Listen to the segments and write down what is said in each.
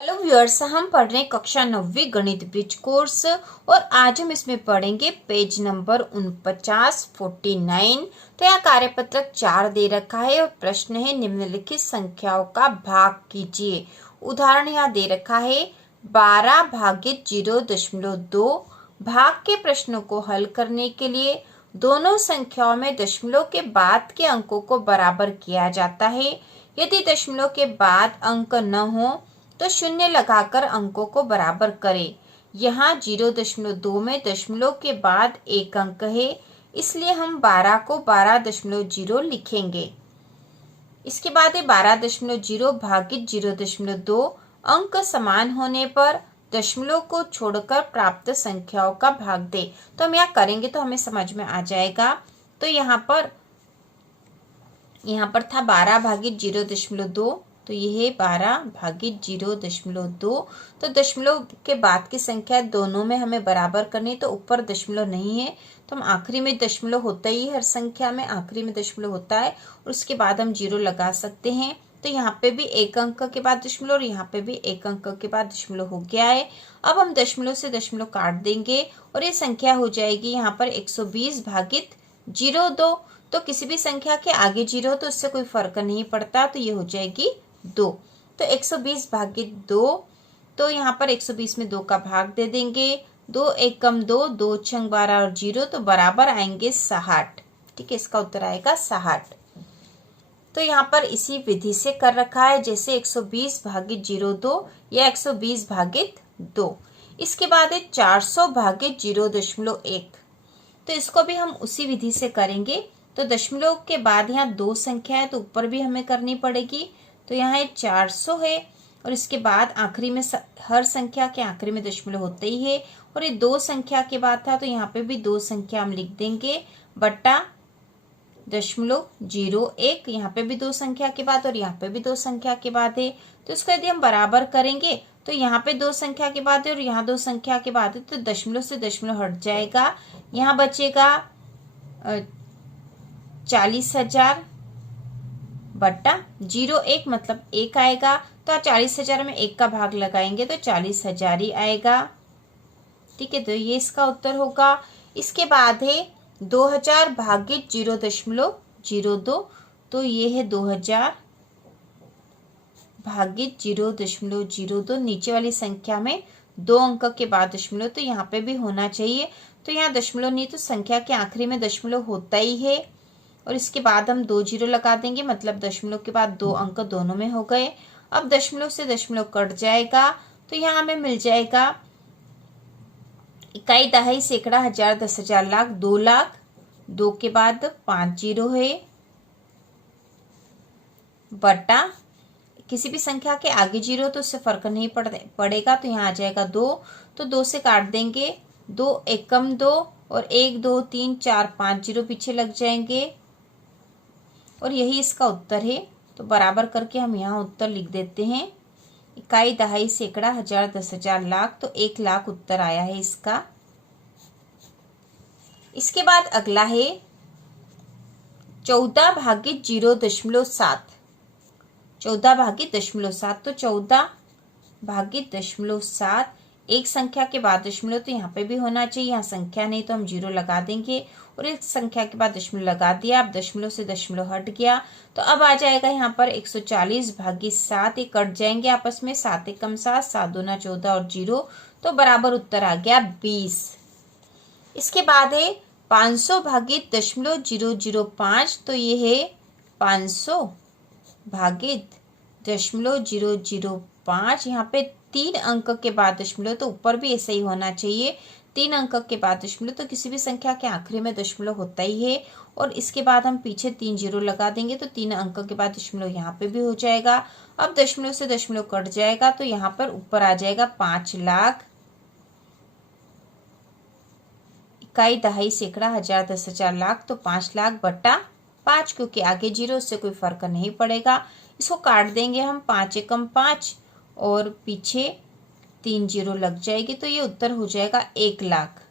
Hello viewers, हम पढ़ रहे हैं कक्षा 9वीं गणित ब्रिज कोर्स और आज हम इसमें पढ़ेंगे पेज नंबर 49। तो यहाँ कार्यपत्रक 4 दे रखा है और प्रश्न है निम्नलिखित संख्याओं का भाग कीजिए। उदाहरण यहाँ दे रखा है 12 भागित 0.2। भाग के प्रश्नों को हल करने के लिए दोनों संख्याओं में दशमलव के बाद के अंकों को बराबर किया जाता है। यदि दशमलव के बाद अंक न हो तो शून्य लगाकर अंकों को बराबर करें। यहाँ 0.2 में दशमलव के बाद एक अंक है, इसलिए हम 12 को 12.0 लिखेंगे। इसके बाद है 12.0 भागित 0.2। अंक समान होने पर दशमलव को छोड़कर प्राप्त संख्याओं का भाग दे। तो हम यहाँ करेंगे तो हमें समझ में आ जाएगा। तो यहाँ पर था 12 भागित 0.2, तो यह है 12 भागित 0.2। तो दशमलव के बाद की संख्या दोनों में हमें बराबर करनी, तो ऊपर दशमलव नहीं है तो हम आखिरी में दशमलव होता ही, हर संख्या में आखिरी में दशमलव होता है और उसके बाद हम 0 लगा सकते हैं। तो यहाँ पे भी एक अंक के बाद दशमलव और यहाँ पे भी एक अंक के बाद दशमलव हो गया है। अब हम दशमलव से दशमलव काट देंगे और ये संख्या हो जाएगी यहाँ पर 120 भागित 0.2। तो किसी भी संख्या के आगे 0 तो उससे कोई फर्क नहीं पड़ता, तो ये हो जाएगी 2। तो 120 भागित 2, तो यहाँ पर 120 में 2 का भाग दे देंगे। 2 एक कम 2, 2 छंग 12 और 0, तो बराबर आएंगे 60। ठीक है, इसका उत्तर आएगा 60। तो यहाँ पर इसी विधि से कर रखा है, जैसे 120 भागित 0.2 या 120 भागित 2। इसके बाद है 400 भागित 0.1। तो इसको भी हम उसी विधि से करेंगे। तो दशमलव के बाद यहाँ 2 संख्या है तो ऊपर भी हमें करनी पड़ेगी। तो यहाँ 400 है और इसके बाद आखिरी में हर संख्या के आखिरी में दशमलव होते ही है और ये 2 संख्या के बाद था, तो यहाँ पे भी 2 संख्या हम लिख देंगे बट्टा 0.01। यहाँ पे भी 2 संख्या के बाद और यहाँ पे भी 2 संख्या के बाद है। तो इसको यदि हम बराबर करेंगे तो यहाँ पे 2 संख्या के बाद है और यहाँ 2 संख्या के बाद है, तो दशमलव से दशमलव हट जाएगा। यहाँ बचेगा 40,000 बट्टा 0.1 मतलब 1 आएगा। तो 40,000 में 1 का भाग लगाएंगे तो 40,000 ही आएगा। ठीक है, तो ये इसका उत्तर होगा। इसके बाद है 2000 भागित 0.02। तो ये है 2000 भागित 0.02। नीचे वाली संख्या में 2 अंक के बाद दशमलव, तो यहाँ पे भी होना चाहिए। तो यहाँ दशमलव नहीं, तो संख्या के आखिरी में दशमलव होता ही है और इसके बाद हम 2 0 लगा देंगे, मतलब दशमलव के बाद 2 अंक दोनों में हो गए। अब दशमलव से दशमलव कट जाएगा, तो यहाँ हमें मिल जाएगा इकाई, दहाई, सैकड़ा, हजार, 10,000, लाख, 2 लाख। 2 के बाद 5 0 है बटा किसी भी संख्या के आगे 0 तो उससे फर्क नहीं पड़ेगा, तो यहाँ आ जाएगा 2। तो 2 से काट देंगे, 2 एक कम 2 और 1 2 3 4 5 0 पीछे लग जाएंगे और यही इसका उत्तर है। तो बराबर करके हम यहाँ उत्तर लिख देते हैं, इकाई, दहाई, सैकड़ा, हजार, 10,000, लाख। तो 1 लाख उत्तर आया है इसका। इसके बाद अगला है 14 भागित 0.7। 14 भागित 0.7। तो 14 भागित 0.7, एक संख्या के बाद दशमलव, तो यहाँ पे भी होना चाहिए। यहाँ संख्या नहीं तो हम 0 लगा देंगे और एक संख्या के बाद दशमलव लगा दिया। अब दशमलव से दशमलव हट गया, तो अब आ जाएगा यहाँ पर 140 भागित 7। ये कट जाएंगे आपस में, 7 एकम 7, 7 दूना 14 और 0, तो बराबर उत्तर आ गया 20। इसके बाद है 500 भागित 0.005। तो ये है 500 भागित 0.005। यहाँ पे 3 अंक के बाद दशमलव, तो ऊपर भी ऐसे ही होना चाहिए। 3 अंक के बाद दशमलव, तो किसी भी संख्या के आखिरी में दशमलव होता ही है और इसके बाद हम पीछे 3 0 लगा देंगे, तो 3 अंक के बाद दशमलव यहाँ पे भी हो जाएगा। अब दशमलव से दशमलव कट जाएगा, तो यहाँ पर ऊपर आ जाएगा 5 लाख, इकाई, दहाई, सैकड़ा, हजार, 10,000, लाख। तो 5 लाख बट्टा 5, क्योंकि आगे 0 उससे कोई फर्क नहीं पड़ेगा। इसको काट देंगे हम, 5 एकम 5 और पीछे 3 0 लग जाएगी, तो ये उत्तर हो जाएगा 1 लाख।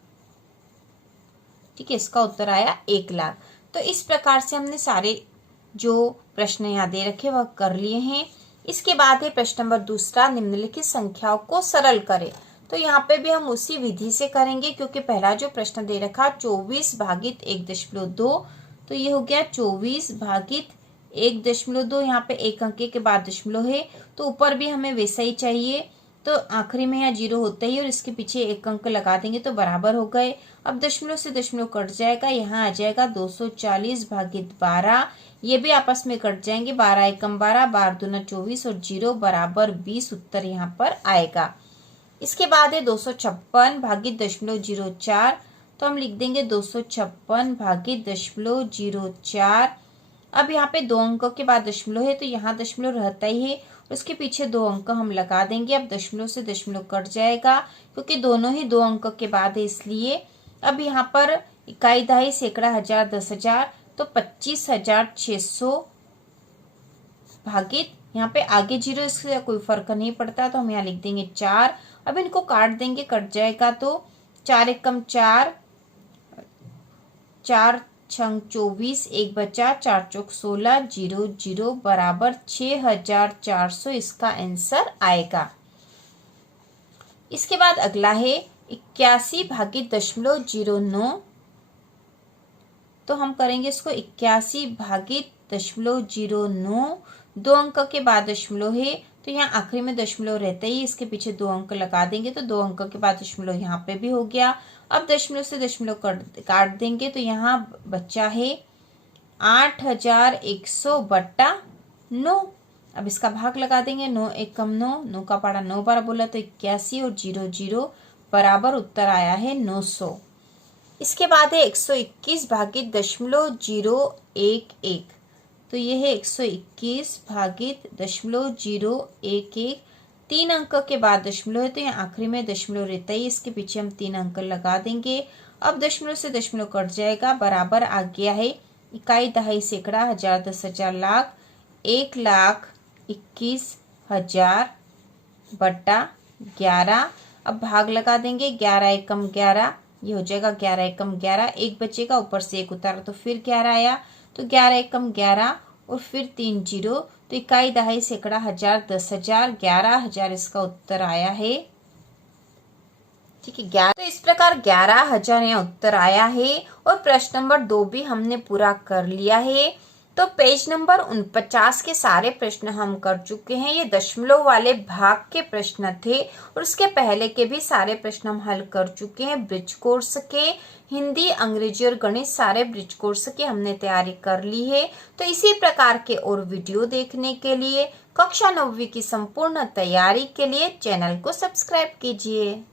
ठीक है, इसका उत्तर आया 1 लाख। तो इस प्रकार से हमने सारे जो प्रश्न यहाँ दे रखे वह कर लिए हैं। इसके बाद है प्रश्न नंबर दूसरा, निम्नलिखित संख्याओं को सरल करें। तो यहाँ पे भी हम उसी विधि से करेंगे, क्योंकि पहला जो प्रश्न दे रखा 24 भागित 1.2, तो ये हो गया 24 भागित 1.2। यहाँ पे एक अंक के बाद दशमलव है, तो ऊपर भी हमें वैसा ही चाहिए। तो आखिरी में यहाँ 0 होता ही और इसके पीछे एक अंक लगा देंगे तो बराबर हो गए। अब दशमलव से दशमलव कट जाएगा, यहाँ आ जाएगा 240 भागित 12। ये भी आपस में कट जाएंगे, 12 एकम 12, 12 दूना 24 और 0 बराबर 20 उत्तर यहाँ पर आएगा। इसके बाद है 256 भागित 0.04, तो हम लिख देंगे 256 भागित 0.04। अब यहाँ पे 2 अंकों के बाद दशमलव है, तो यहाँ दशमलव रहता ही है, उसके पीछे 2 अंक हम लगा देंगे। अब दशमलव से दशमलव कट जाएगा, क्योंकि दोनों ही 2 अंक के बाद है इसलिए। अब यहाँ पर इकाई, दहाई, सैकड़ा, हजार, 10,000, तो 25,600 भागित, यहाँ पे आगे 0 इससे कोई फर्क नहीं पड़ता, तो हम यहाँ लिख देंगे 4। अब इनको काट देंगे, कट जाएगा, तो 4 एकम 4, 4 छंग 24, एक बचा, 4 चौक 16, 0 0 बराबर 6,400 इसका आंसर आएगा। इसके बाद अगला है 81 भागित 0.09, तो हम करेंगे इसको 81 भागित 0.09। 2 अंक के बाद दशमलव है, तो यहाँ आखिरी में दशमलव रहता ही, इसके पीछे 2 अंक लगा देंगे, तो 2 अंक के बाद दशमलव यहाँ पे भी हो गया। अब दशमलव से दशमलव काट देंगे, तो यहाँ बच्चा है 8,100 बट्टा 9। अब इसका भाग लगा देंगे, 9 एकम 9, 9 का पारा 9 बार बोला, तो 81 और 0 0 बराबर उत्तर आया है 900। इसके बाद है 121 भागित 0.011, तो ये है 121 भागित 0.011। 3 अंक के बाद दशमलव है, तो यहाँ आखिरी में दशमलव रहता ही, इसके पीछे हम 3 अंक लगा देंगे। अब दशमलव से दशमलव कट जाएगा, बराबर आ गया है इकाई, दहाई, सैकड़ा, हजार, 10,000, लाख, 1,21,000 बट्टा 11। अब भाग लगा देंगे, 11 एकम 11, ये हो जाएगा 11 एकम 11, एक बचेगा, ऊपर से एक उतारा तो फिर 11 आया, तो 11 एकम 11 और फिर 3 0, तो इकाई, दहाई, सैकड़ा, हजार, 10,000, 11,000 इसका उत्तर आया है। ठीक है, 11। तो इस प्रकार 11,000 यहाँ उत्तर आया है और प्रश्न नंबर 2 भी हमने पूरा कर लिया है। तो पेज नंबर 49 के सारे प्रश्न हम कर चुके हैं। ये दशमलव वाले भाग के प्रश्न थे और उसके पहले के भी सारे प्रश्न हम हल कर चुके हैं। ब्रिज कोर्स के हिंदी, अंग्रेजी और गणित सारे ब्रिज कोर्स की हमने तैयारी कर ली है। तो इसी प्रकार के और वीडियो देखने के लिए, कक्षा 9वीं की संपूर्ण तैयारी के लिए चैनल को सब्सक्राइब कीजिए।